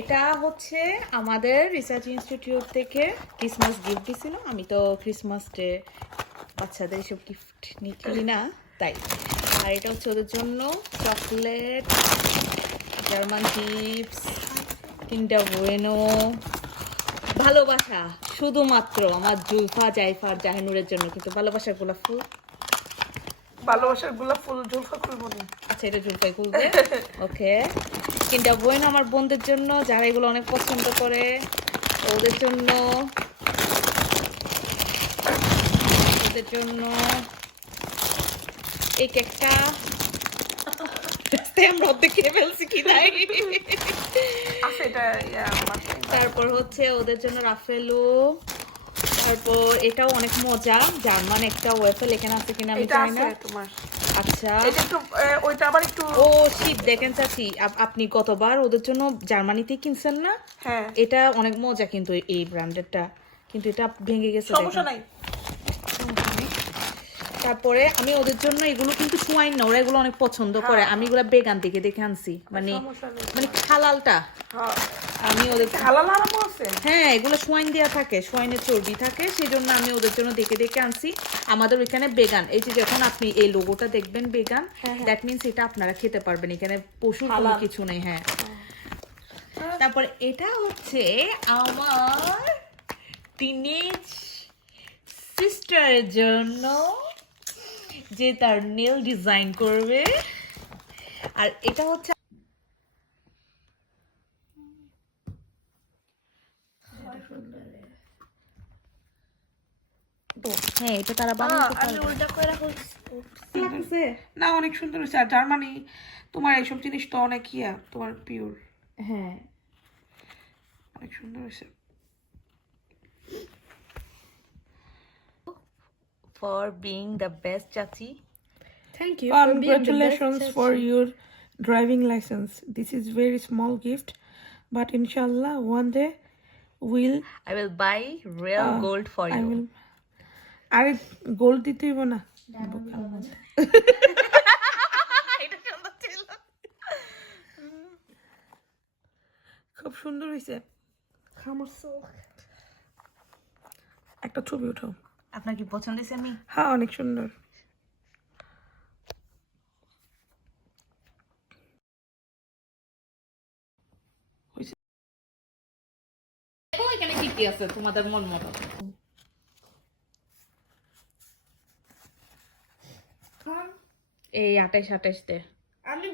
এটা হচ্ছে আমাদের রিসার্চ ইনস্টিটিউট থেকে ক্রিসমাস গিফট দিছিল। আমি তো ক্রিসমাস ডে বাচ্চাদের এসব গিফট নিয়ে খেলি না, তাই। আর এটা হচ্ছে ওদের জন্য চকলেট, জার্মান চিপস, কিন্ডার বুয়েনো। ভালোবাসা শুধুমাত্র আমার জুলফা, জাইফা আর জাহিনুরের জন্য, কিন্তু ভালোবাসার গোলাপ ফুল, ভালোবাসার গোলাপ ফুল জুলফা খুলবো না। আচ্ছা এটা জুলফাই খুলবে। ওকে, কিন্ডার বুয়েনো আমার বোনদের জন্য, যারা এগুলো অনেক পছন্দ করে ওদের জন্য, ওদের জন্য এই কেকটা আমরা অর্ধেক খেয়ে ফেলছি কি নাই। আছে এটা তারপর হচ্ছে ওদের জন্য রাফেলো। তারপর এটাও অনেক মজা, জার্মান একটা ওয়েফেল, এখানে আছে কিনা আমি জানি না। তোমার আচ্ছা, এটা একটু ওইটা আবার একটু ও শীত দেখেন চাচি, আপনি গতবার ওদের জন্য জার্মানিতে কিনছেন না? হ্যাঁ, এটা অনেক মজা কিন্তু এই ব্র্যান্ডেরটা, কিন্তু এটা ভেঙে গেছে। সমস্যা নাই। তারপরে আমি ওদের জন্য এগুলো কিন্তু সোয়াইন না, ওরা এগুলো অনেক পছন্দ করে, আমি এগুলো বেগান থেকে দেখে আনছি, মানে হালালটা। আমি ওদের হালাল আরামও আছে। হ্যাঁ, এগুলো সোয়াইন দেওয়া থাকে, সোয়াইনের চর্বি থাকে, সেই জন্য আমি ওদের জন্য দেখে দেখে আনছি। আমাদের ওইখানে বেগান, এই যে যখন আপনি এই লোগোটা দেখবেন বেগান, দ্যাট মিনস এটা আপনারা খেতে পারবেন, এখানে পশুর কোনো কিছু নেই। হ্যাঁ, তারপরে এটা হচ্ছে আমার টিনেজ সিস্টারের জন্য, যে তার নেল ডিজাইন করবে। আর এটা হচ্ছে হ্যাঁ, এটা তারা বানাতে আমি পারবে। ওইটা করে লাগছে না, অনেক সুন্দর হয়েছে। আর জার্মানি তোমার এইসব জিনিস তো অনেক ইয়া, তোমার পিওর, হ্যাঁ, অনেক সুন্দর হয়েছে। for being the best chachi. Thank you. Congratulations for your driving license. This is very small gift, but inshallah one day we'll I will buy real gold for I you. will. আরে gold দিতে হইব না। এটা সুন্দর ছিল। খুব সুন্দর হয়েছে। একটা ছবি উঠাও। আপনার কি পছন্দ হয়েছে? আমি হ্যাঁ, অনেক সুন্দর। এখানে কি কি আছে তোমাদের মন মতো? এই 28 তে আমি